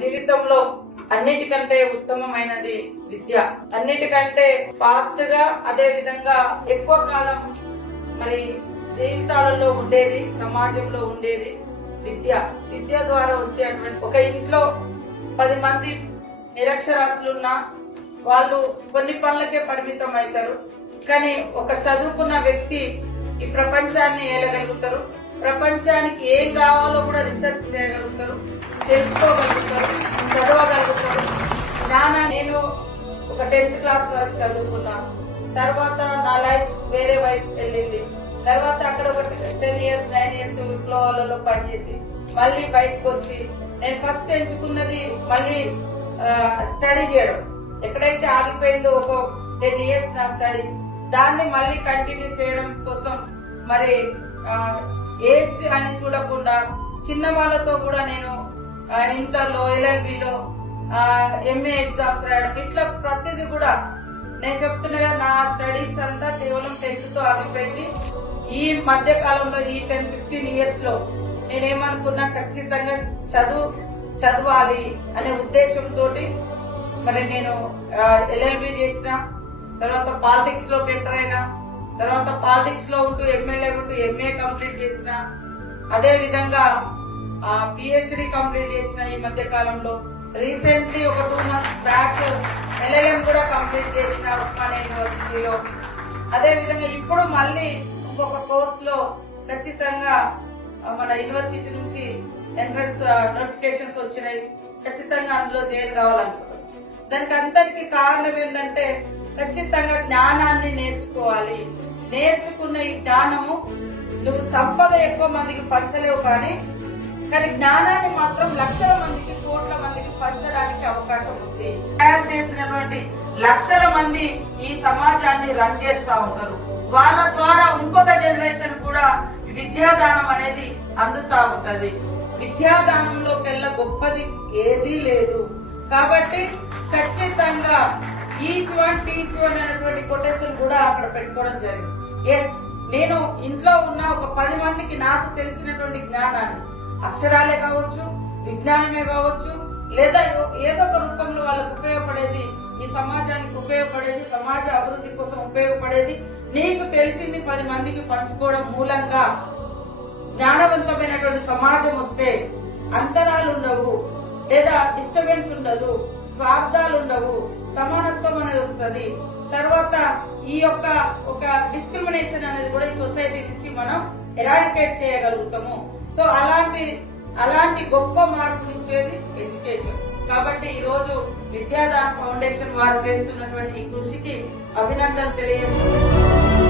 జీవితంలో అన్నిటికంటే ఉత్తమమైనది విద్య. అన్నిటికంటే ఫాస్ట్గా అదే విధంగా ఎక్కువ కాలం మరి జీవితాలలో ఉండేది సమాజంలో ఉండేది విద్య. విద్య ద్వారా వచ్చేటువంటి ఒక ఇంట్లో పది మంది నిరక్షరాస్యులున్నా వాళ్ళు కొన్ని పనులకే పరిమితం అవుతారు కానీ ఒక చదువుకున్న వ్యక్తి ఈ ప్రపంచాన్ని ఏలగలుగుతారు. ప్రపంచానికి ఏం కావాలో కూడా రీసెర్చ్ చేయగలుగుతారు తెలుసుకోగలుగుతారు చదవగలుగుతారు. నాన్న నేను ఒక టెన్త్ క్లాస్ వరకు చదువుకున్నాను. తర్వాత నా లైఫ్ వేరే వైపు వెళ్ళింది. తర్వాత అక్కడ ఒక టెన్ ఇయర్స్ నైన్ ఇయర్స్ విప్లవాలలో పనిచేసి మళ్ళీ బయటకు వచ్చి నేను ఫస్ట్ ఎంచుకున్నది మళ్ళీ స్టడీ చేయడం. ఎక్కడైతే ఆగిపోయిందో ఒక టెన్ ఇయర్స్ నా స్టడీస్ దాన్ని మళ్ళీ కంటిన్యూ చేయడం కోసం మరి ఏజ్ అని చూడకుండా చిన్న వాళ్ళతో కూడా నేను ఇంటర్లో ఎల్ఎల్బిలో ఎంఏ ఎగ్జామ్స్ రాయడం ఇట్లా ప్రతిదీ కూడా నేను చెప్తున్నా నా స్టడీస్ అంతా కేవలం టెన్త్తో ఆగిపోయింది. ఈ మధ్య కాలంలో ఈ టెన్ ఫిఫ్టీన్ ఇయర్స్లో నేనేమనుకున్నా ఖచ్చితంగా చదువు చదవాలి అనే ఉద్దేశంతో మరి నేను ఎల్ఎల్బి చేసిన తర్వాత పాలిటిక్స్లో ఎంటర్ అయినా తర్వాత పాలిటిక్స్లో ఉంటూ ఎమ్మెల్యే ఉంటూ ఎంఏ కంప్లీట్ చేసిన అదే విధంగా పిహెచ్డి కంప్లీట్ చేసిన ఈ మధ్య కాలంలో రీసెంట్లీ ఒక టూ మంత్స్ బ్యాక్ ఎల్ఎల్ఎం కూడా కంప్లీట్ చేసిన ఉస్మానియా యూనివర్సిటీలో అదే విధంగా ఇప్పుడు మళ్ళీ ఇంకొక కోర్స్లో ఖచ్చితంగా మన యూనివర్సిటీ నుంచి ఎంట్రన్స్ నోటిఫికేషన్స్ వచ్చినాయి. ఖచ్చితంగా అందులో జైలు కావాలనుకుంటున్నాం. దానికి అంతటికి కారణం ఏంటంటే ఖచ్చితంగా జ్ఞానాన్ని నేర్చుకోవాలి. నేర్చుకున్న ఈ జ్ఞానము నువ్వు సంపద ఎక్కువ మందికి పంచలేవు కానీ కానీ జ్ఞానాన్ని మాత్రం లక్షల మందికి కోట్ల మందికి పంచడానికి అవకాశం ఉంది. తయారు చేసినటువంటి లక్షల మంది ఈ సమాజాన్ని రన్ చేస్తా ఉంటారు. వాళ్ళ ద్వారా ఇంకొక జనరేషన్ కూడా విద్యాదానం అనేది అందుతా ఉంటది. విద్యాదానంలోకెల్లా గొప్పది ఏదీ లేదు. కాబట్టి ఖచ్చితంగా ఈచ్ వన్ టీచ్ వన్ అనేటువంటి కొటేషన్ కూడా అక్కడ పెట్టుకోవడం జరిగింది. ఎస్ నేను ఇంట్లో ఉన్న ఒక పది మందికి నాకు తెలిసినటువంటి జ్ఞానాన్ని అక్షరాలే కావచ్చు విజ్ఞానమే కావచ్చు లేదా ఏదో- ఒక రూపంలో వాళ్ళకు ఉపయోగపడేది ఈ సమాజానికి ఉపయోగపడేది సమాజ అభివృద్ధి కోసం ఉపయోగపడేది నీకు తెలిసింది పది మందికి పంచుకోవడం మూలంగా జ్ఞానవంతమైనటువంటి సమాజం వస్తే అంతరాలు ఉండవు లేదా డిస్టర్బెన్స్ ఉండదు స్వార్థాలు ఉండవు సమానత్వం అనేది వస్తుంది. తర్వాత ఈ యొక్క ఒక డిస్క్రిమినేషన్ అనేది కూడా ఈ సొసైటీ నుంచి మనం ఎరాడికేట్ చేయగలుగుతాము. సో అలాంటి అలాంటి గొప్ప మార్పు మార్పునిచ్చేది ఎడ్యుకేషన్ కాబట్టి ఈ రోజు విద్యాదాన్ ఫౌండేషన్ వారు చేస్తున్నటువంటి ఈ కృషికి అభినందన తెలియజేస్తున్నాను.